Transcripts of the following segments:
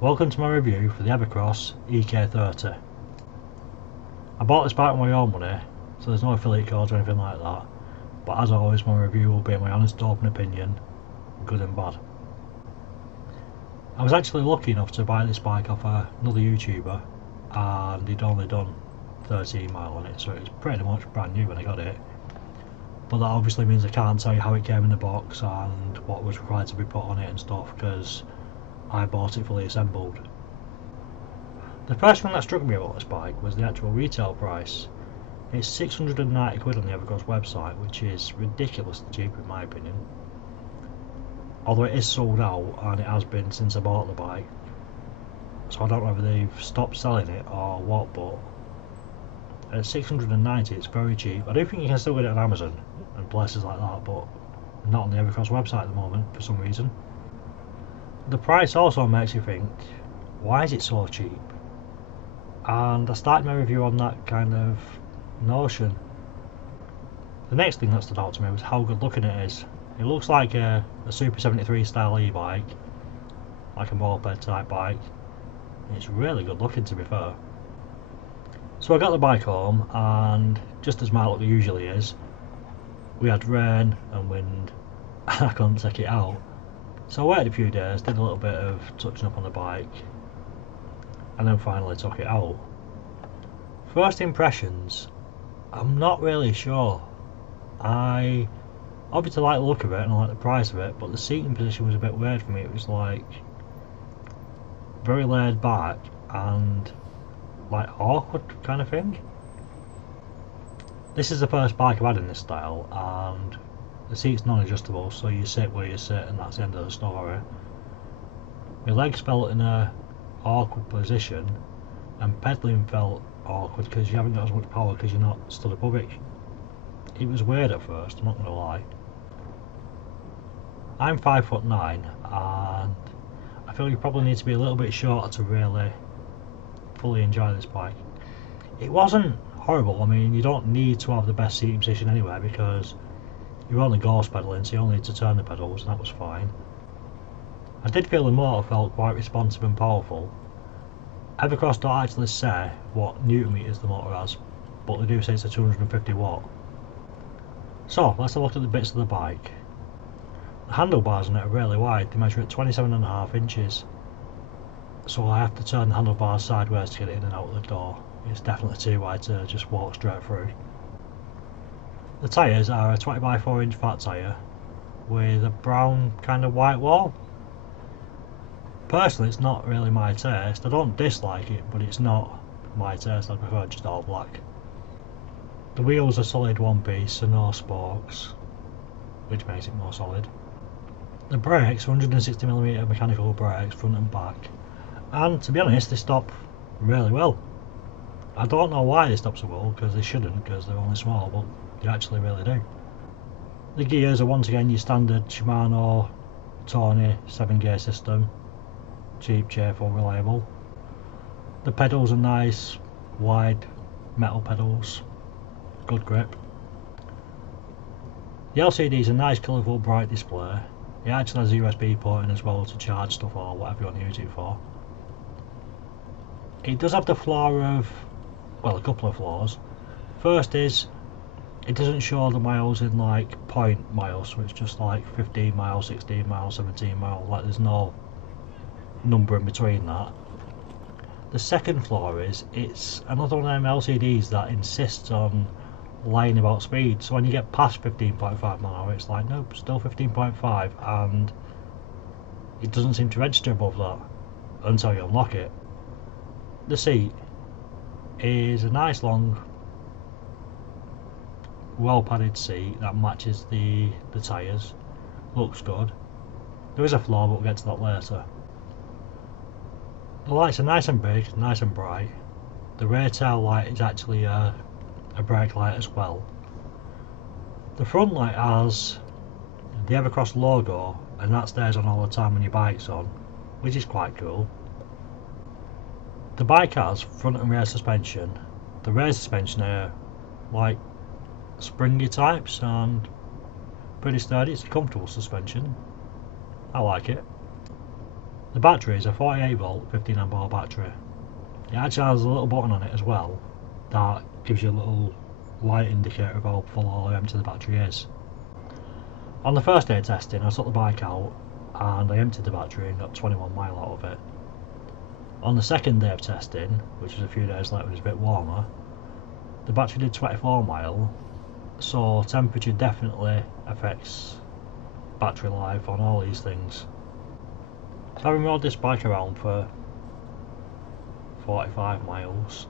Welcome to my review for the Evercross EK30. I bought this bike with my own money, so there's no affiliate codes or anything like that, but as always my review will be my honest open opinion, good and bad. I was actually lucky enough to buy this bike off another YouTuber, and he'd only done 13 mile on it, so it was pretty much brand new when I got it. But that obviously means I can't tell you how it came in the box and what was required to be put on it and stuff, because I bought it fully assembled. The first thing that struck me about this bike was the actual retail price. It's 690 quid on the Evercross website, which is ridiculously cheap in my opinion. Although it is sold out, and it has been since I bought the bike, so I don't know whether they've stopped selling it or what, but at 690 it's very cheap. I do think you can still get it on Amazon and places like that, but not on the Evercross website at the moment for some reason. The price also makes you think, why is it so cheap? And I started my review on that kind of notion. The next thing that stood out to me was how good looking it is. It looks like a Super 73 style e-bike, like a moped type bike. It's really good looking, to be fair. So I got the bike home, and just as my luck usually is, we had rain and wind and I couldn't take it out. So I waited a few days, did a little bit of touching up on the bike, and then finally took it out. First impressions, I'm not really sure. I obviously like the look of it and I like the price of it, but the seating position was a bit weird for me. It was like very laid back and like awkward kind of thing. This is the first bike I've had in this style, and the seat's non-adjustable, so you sit where you sit and that's the end of the story. My legs felt in a awkward position, and pedalling felt awkward because you haven't got as much power because you're not stood above it. It was weird at first, I'm not going to lie. I'm 5'9", and I feel you probably need to be a little bit shorter to really fully enjoy this bike. It wasn't horrible. I mean, you don't need to have the best seating position anyway because you're only ghost pedaling, so you only need to turn the pedals, and that was fine. I did feel the motor felt quite responsive and powerful. Evercross don't actually say what newton meters the motor has, but they do say it's a 250 watt. So let's have a look at the bits of the bike. The handlebars on it are really wide. They measure at 27.5 inches. So I have to turn the handlebars sideways to get it in and out of the door. It's definitely too wide to just walk straight through. The tyres are a 20x4 inch fat tyre with a brown kind of white wall. Personally, it's not really my taste. I don't dislike it, but it's not my taste. I prefer just all black. The wheels are solid one piece, so no spokes, which makes it more solid. The brakes are 160mm mechanical brakes, front and back, and to be honest, they stop really well. I don't know why they stop so well, because they shouldn't, because they're only small, but they actually really do. The gears are once again your standard Shimano Tony 7-gear system, cheap, cheerful, reliable. The pedals are nice, wide metal pedals, good grip. The LCD is a nice colourful bright display. It actually has a USB port in as well to charge stuff or whatever you want to use it for. It does have the flaw of, well, a couple of flaws. First is, it doesn't show the miles in like point miles, so it's just like 15 miles, 16 miles, 17 miles, like there's no number in between that. The second flaw is, it's another one of them LCDs that insists on lying about speed, so when you get past 15.5 mile an hour it's like nope, still 15.5, and it doesn't seem to register above that until you unlock it. The seat is a nice long well padded seat that matches the tyres, looks good. There is a flaw, but we'll get to that later. The lights are nice and big, nice and bright. The rear tail light is actually a brake light as well. The front light has the Evercross logo, and that stays on all the time when your bike's on, which is quite cool. The bike has front and rear suspension. The rear suspension are like springy types and pretty sturdy. It's a comfortable suspension. I like it. The battery is a 48 volt 15 amp hour battery. It actually has a little button on it as well that gives you a little light indicator of how full or empty the battery is. On the first day of testing, I took the bike out and I emptied the battery and got 21 mile out of it. On the second day of testing, which was a few days later when it was a bit warmer, the battery did 24 mile, so temperature definitely affects battery life on all these things. So having rode this bike around for 45 miles,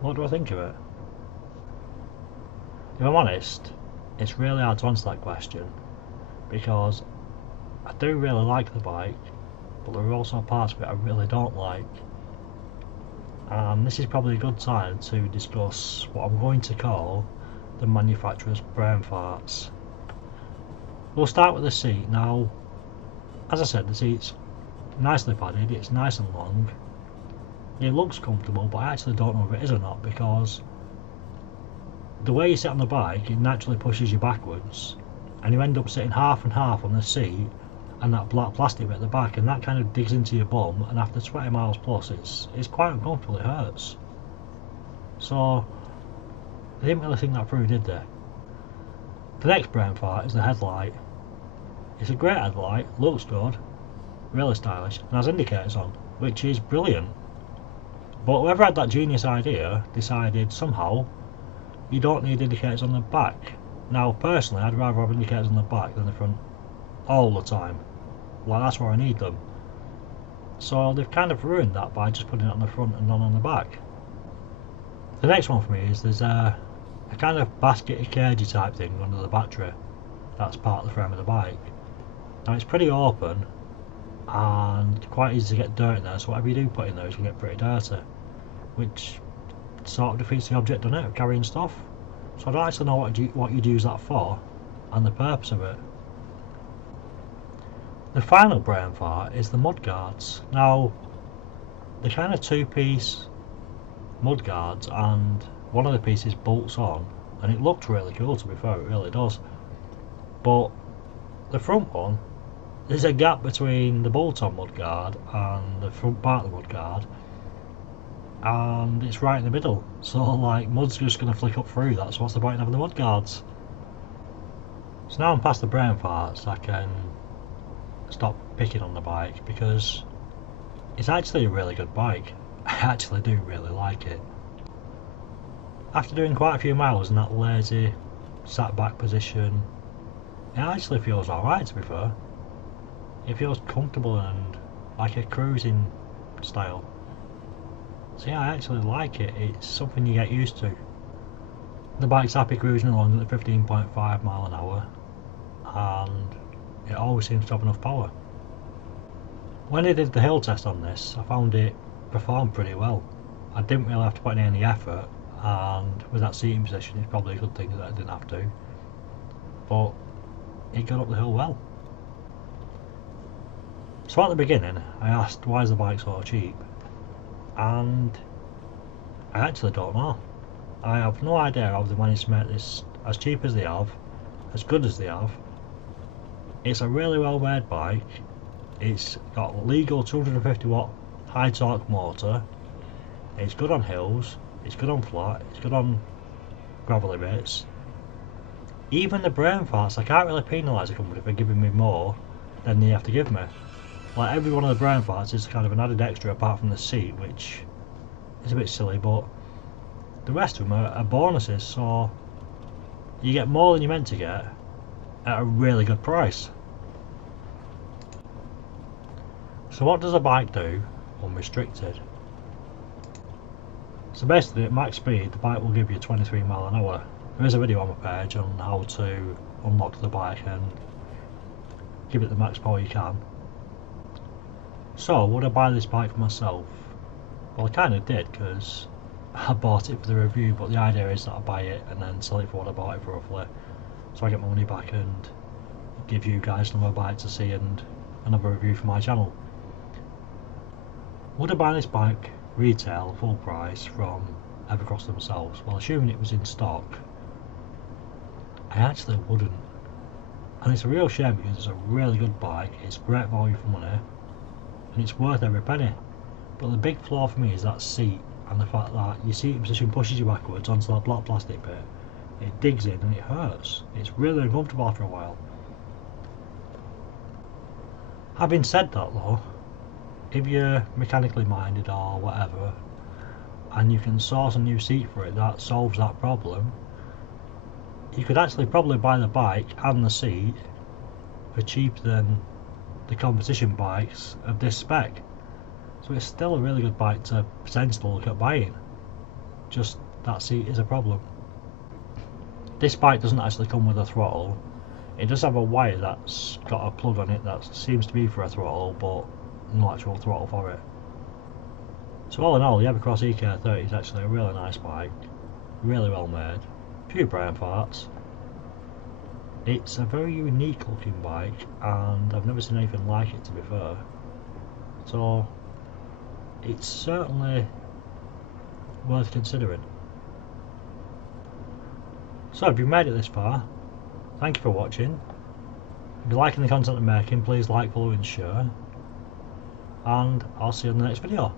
what do I think of it? If I'm honest, it's really hard to answer that question, because I do really like the bike, but there are also parts of it I really don't like. And this is probably a good time to discuss what I'm going to call the manufacturer's brain farts. We'll start with the seat. Now, as I said, the seat's nicely padded, it's nice and long, it looks comfortable, but I actually don't know if it is or not, because the way you sit on the bike, it naturally pushes you backwards, and you end up sitting half and half on the seat and that black plastic bit at the back, and that kind of digs into your bum, and after 20 miles plus it's quite uncomfortable, it hurts. So they didn't really think that through, did they? The next brain fart is the headlight. It's a great headlight, looks good, really stylish, and has indicators on, which is brilliant. But whoever had that genius idea decided somehow you don't need indicators on the back. Now personally, I'd rather have indicators on the back than the front all the time. Like, that's where I need them. So they've kind of ruined that by just putting it on the front and none on the back. The next one for me is there's a kind of baskety cagey type thing under the battery that's part of the frame of the bike. Now it's pretty open and quite easy to get dirt in there, so whatever you do put in there is going to get pretty dirty, which sort of defeats the object, doesn't it, of carrying stuff. So I don't actually know what you'd use that for and the purpose of it. The final brain fart is the mud guards. Now, the kind of two-piece mud guards, and one of the pieces bolts on, and it looked really cool, to be fair, it really does. But the front one, there's a gap between the bolt-on mud guard and the front part of the mud guard, and it's right in the middle. So like, mud's just going to flick up through that, so what's the point of having the mud guards? So now I'm past the brain farts, I can stop picking on the bike, because it's actually a really good bike. I actually do really like it. After doing quite a few miles in that lazy sat back position, it actually feels alright, to be fair. It feels comfortable and like a cruising style. So yeah, I actually like it. It's something you get used to. The bike's happy cruising along at 15.5 mile an hour, and it always seems to have enough power. When I did the hill test on this, I found it performed pretty well. I didn't really have to put in any effort, and with that seating position it's probably a good thing that I didn't have to, but it got up the hill well. So at the beginning I asked, why is the bike so cheap? And I actually don't know. I have no idea how they managed to make this as cheap as they have, as good as they have. It's a really well made bike. It's got legal 250 watt high torque motor. It's good on hills, it's good on flat, it's good on gravelly bits. Even the brain farts, I can't really penalise a company for giving me more than they have to give me. Like, every one of the brain farts is kind of an added extra apart from the seat, which is a bit silly, but the rest of them are bonuses, so you get more than you're meant to get at a really good price. So what does a bike do unrestricted? So basically at max speed the bike will give you 23 mile an hour. There is a video on my page on how to unlock the bike and give it the max power you can. So would I buy this bike for myself? Well, I kind of did, because I bought it for the review, but the idea is that I buy it and then sell it for what I bought it for, roughly, so I get my money back and give you guys another bike to see and another review for my channel. Would I buy this bike retail full price from Evercross themselves? Well, assuming it was in stock, I actually wouldn't, and it's a real shame because it's a really good bike, it's great value for money, and it's worth every penny. But the big flaw for me is that seat, and the fact that your seating position pushes you backwards onto that black plastic bit. It digs in and it hurts. It's really uncomfortable after a while. Having said that though, if you're mechanically minded or whatever, and you can source a new seat for it that solves that problem, you could actually probably buy the bike and the seat for cheaper than the competition bikes of this spec. So it's still a really good bike to potentially look at buying. Just that seat is a problem. This bike doesn't actually come with a throttle. It does have a wire that's got a plug on it that seems to be for a throttle, but no actual throttle for it. So all in all, the Evercross EK30 is actually a really nice bike, really well made, few brain farts. It's a very unique looking bike, and I've never seen anything like it, to be fair. So it's certainly worth considering. So if you've made it this far, thank you for watching. If you're liking the content I'm making, please like, follow and share. And I'll see you in the next video.